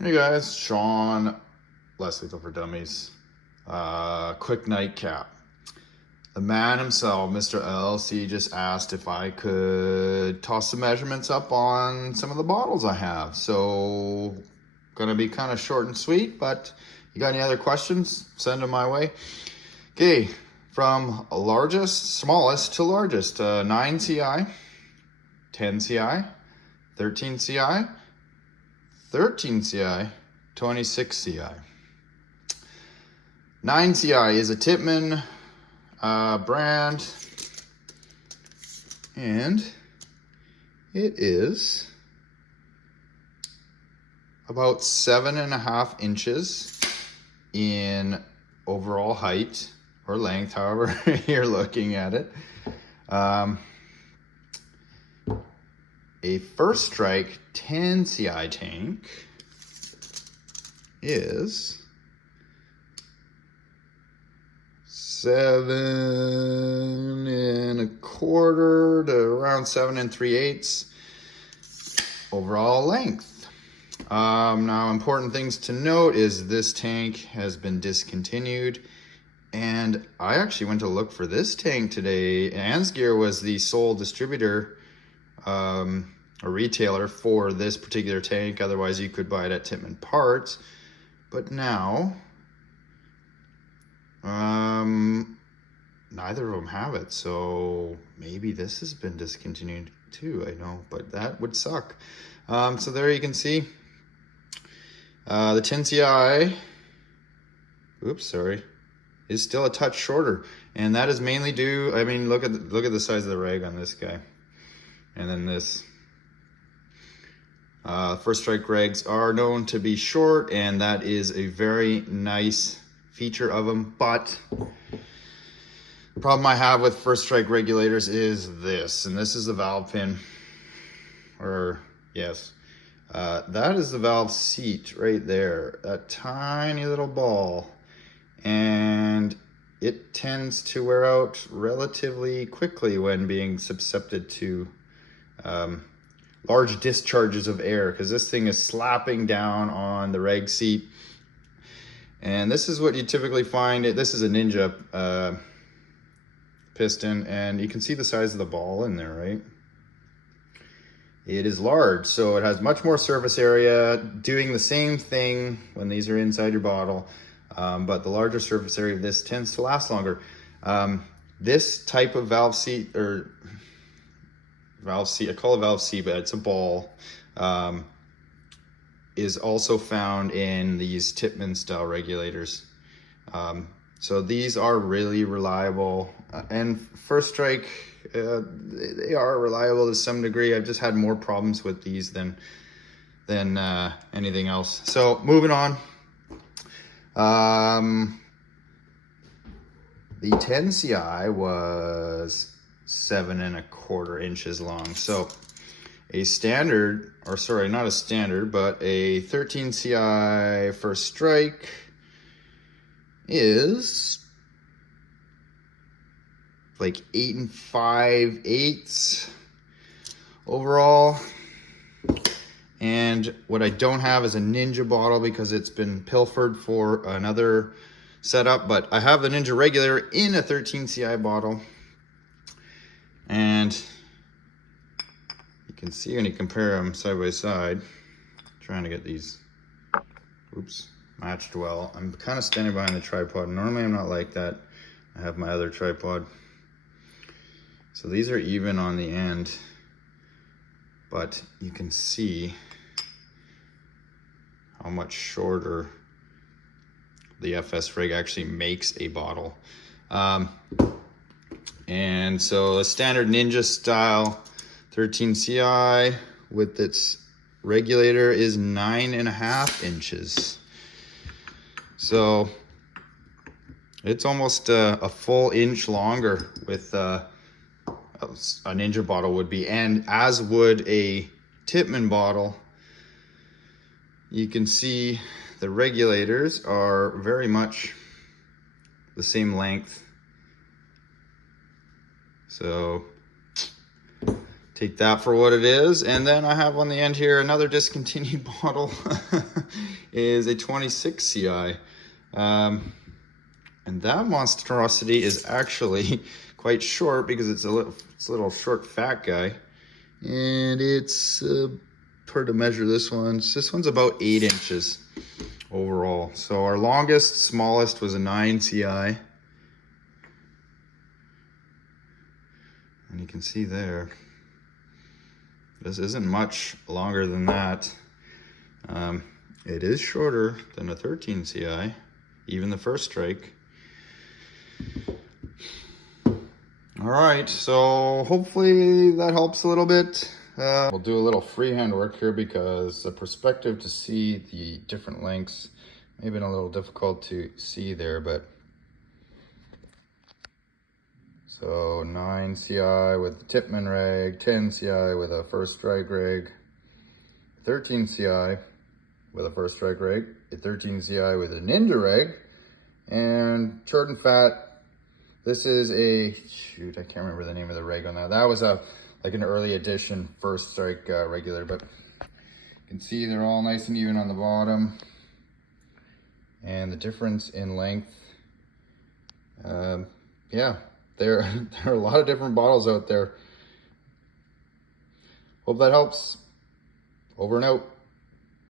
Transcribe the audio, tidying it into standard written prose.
Hey guys, Sean, Less Lethal for Dummies. Quick nightcap. The man himself, Mr. LLC, just asked if I could toss some measurements up on some of the bottles I have. So, gonna be kind of short and sweet, but you got any other questions? Send them my way. Okay, from smallest to largest, 9 CI, 10 CI, 13 CI, 13 CI, 26 CI. 9 CI is a Tippmann brand, and it is about 7.5 inches in overall height or length, however you're looking at it. A First Strike 10 CI tank is 7.25 to around 7 3/8 overall length. Now, important things to note is this tank has been discontinued, and I actually went to look for this tank today. Ansgear was the sole distributor, a retailer for this particular tank. Otherwise, you could buy it at Tippmann Parts. But now, neither of them have it, so maybe this has been discontinued too. I know, but that would suck. So there you can see the 10 CI. Oops, sorry, is still a touch shorter, and that is mainly due. I mean, look at the size of the rag on this guy, and then this. First Strike rags are known to be short, and that is a very nice feature of them. But the problem I have with First Strike regulators is this, and this is the valve pin, or yes, that is the valve seat right there, that tiny little ball, and it tends to wear out relatively quickly when being subjected to large discharges of air, because this thing is slapping down on the rag seat. And this is what you typically find. This is a Ninja piston, and you can see the size of the ball in there, right? It is large, so it has much more surface area, doing the same thing when these are inside your bottle, but the larger surface area of this tends to last longer. This type of valve seat, I call it valve seat, but it's a ball, is also found in these Tippmann style regulators. So these are really reliable, and First Strike, they are reliable to some degree. I've just had more problems with these than anything else. So moving on, the 10 CI was 7.25 inches long. So a standard, or sorry, not a standard, but a 13 CI First Strike is like 8 5/8 overall. And what I don't have is a Ninja bottle because it's been pilfered for another setup, but I have the Ninja regulator in a 13 CI bottle. And you can see when you compare them side by side, trying to get these, matched well. I'm kind of standing behind the tripod. Normally I'm not like that. I have my other tripod. So these are even on the end, but you can see how much shorter the FS rig actually makes a bottle. And so a standard Ninja style 13 CI with its regulator is 9.5 inches. So it's almost a full inch longer with a Ninja bottle would be, and as would a Tippmann bottle. You can see the regulators are very much the same length. So take that for what it is. And then I have on the end here another discontinued bottle is a 26 CI. And that monstrosity is actually quite short because it's a little short fat guy. And it's hard to measure this one. This one's about 8 inches overall. So our longest, smallest was a 9 CI. And you can see there, this isn't much longer than that. It is shorter than a 13 CI, even the first strike. All right, so hopefully that helps a little bit. We'll do a little freehand work here because the perspective to see the different lengths may have been a little difficult to see there, but so 9 CI with the Tippmann rig, 10 CI with a first strike rig, 13 CI with a first strike rig, a 13 CI with a Ninja rig, and short and fat. This is a, shoot, I can't remember the name of the rig on that. That was like an early edition first strike regular, but you can see they're all nice and even on the bottom. And the difference in length, yeah, there are a lot of different bottles out there. Hope that helps. Over and out.